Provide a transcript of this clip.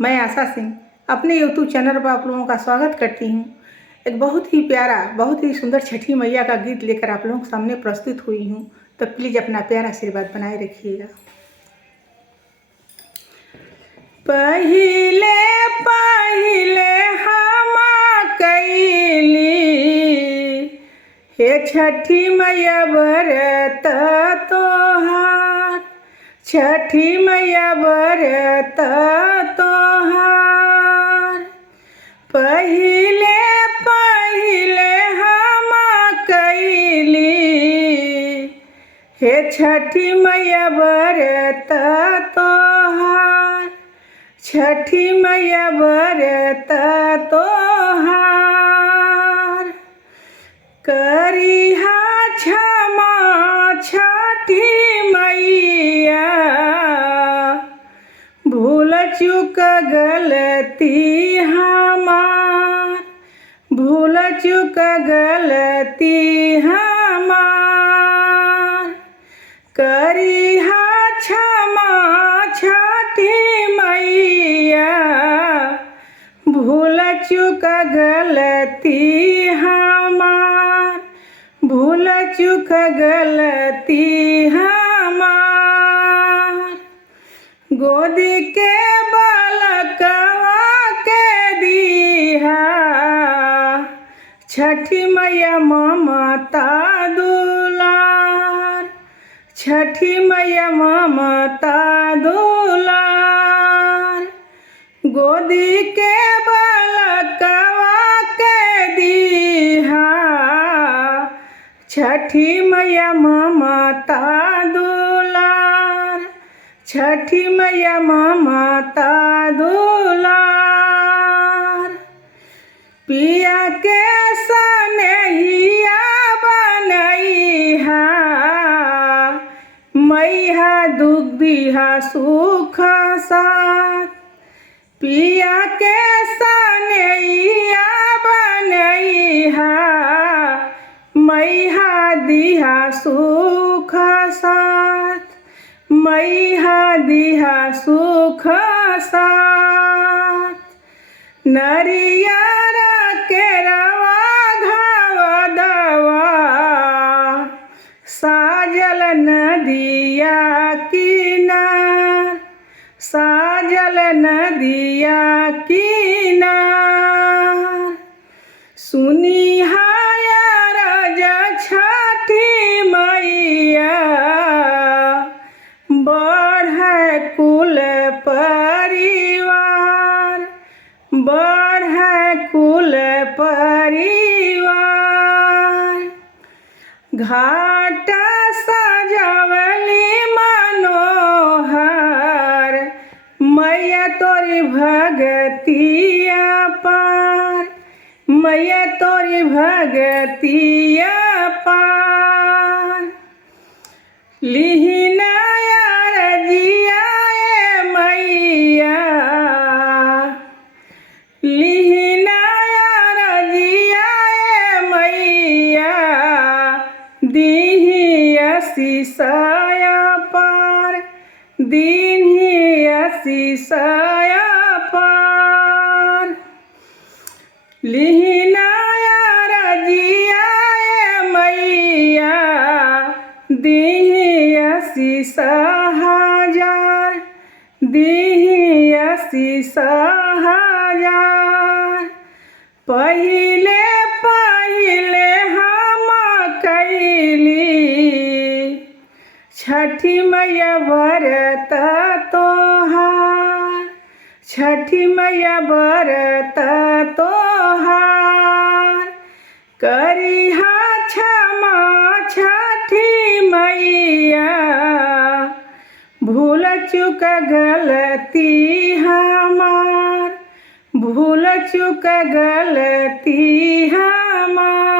मैं आशा सिंह अपने YouTube channel पर आप लोगों का स्वागत करती हूँ। एक बहुत ही प्यारा, बहुत ही सुंदर छठी मैया का गीत लेकर आप लोगों के सामने प्रस्तुत हुई हूँ। तो प्लीज़ अपना प्यारा आशीर्वाद बनाए रखिएगा। पहिले पहिले हम कैली हे छठी मैया व्रत तोहार, छठी मैया व्रत तोहार। पहिले पहिले हम कैली हे छठी मैया व्रत तोहार, छठी मैया व्रत तोहार। करिहा क्षमा छठी मैया, भूल चूक गलती हमार, भूल चूक गलती हमार। करिहा क्षमा छठी मैया, भूल चूक गलती हमार, भूल चूक गलती हमार। गोदी के बालकवा के दीहा, छठी मैया ममता दुलार, छठी मैया ममता दुलार। गोदी के बालकवा के दीहा, छठी मैया ममता दुलार, छठी मैया ममता दुलार। पिया के सनेहिया बनैहा, मैया दुख दिहा सुख साथ। पिया के सनेहिया बनैहा, मैया दिहा सुख साथ, मैया दिहा सुख साथ। नरियर के रवा घाव दवा, साजल नदिया किनार, साजल नदिया किनार। सुनी रज छठी मैया, बढ़ै कुल परिवार, बढ़ै कुल परिवार। घाट सजावली मनोहर, मैया तोरी भगतिया पार, मैया तोरी भगतिया पार। लिहिना रजिया मैया, लिहिना रजिया मैया, दीही असीसया पार, दीही असीसया पार। लिहिना रजिया मैया, दीही असीस हजार, दीही असीस हजार। पहिले पहिले हम कैली छठी मैया व्रत तोहार, छठी मैया व्रत तोहार। करिहा क्षमा छठी मैया, भूल चूक गलती हमार, भूल चूक गलती हमार।